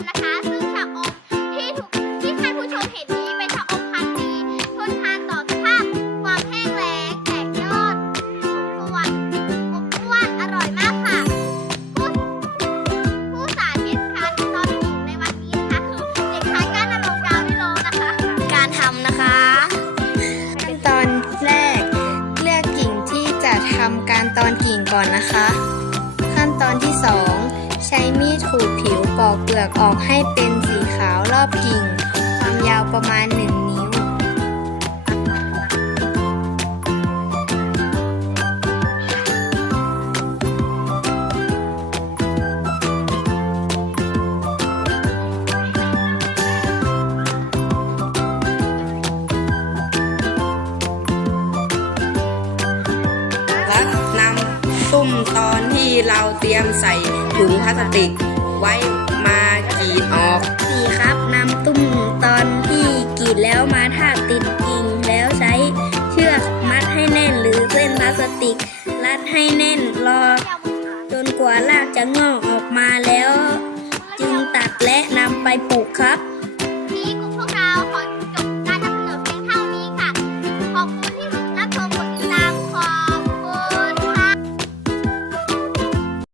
มนะคะ ซึ่งชะอมที่ถูกที่ท่านผู้ชมเห็นนี้เป็นชะอมพันธุ์ดีทนทานต่อสภาพความแห้งแล้งแตกยอดสมส่วนอบอ้วนอร่อยมากค่ะ ผู้ผู้สาธิตการตอนกิ่งในวันนี้นะคะคือเด็กชายก้านนรงค์ดาวนิโรจน์นะคะ การทำนะคะ ขั้นตอนแรก เลือกกิ่งที่จะทำการตอนกิ่งก่อนนะคะ ขั้นตอนที่ 2 ใช้มีดขูดผิว ปอกเปลือกออกให้เป็นสีขาวรอบกิ่ง ความยาวประมาณ 1 นิ้ว และนำตุ้มตอนที่เราเตรียมใส่ถุงพลาสติกไว้ มากรีดออกสี่ครับนำตุ้มตอนที่กรีดแล้วมาทาบติดกิ่งแล้วใช้เชือกมัดให้แน่นหรือเส้นพลาสติก รัดให้แน่นรอ จนกว่ารากจะงอกออกมาแล้ว จึงตัดและนำไปปลูกครับ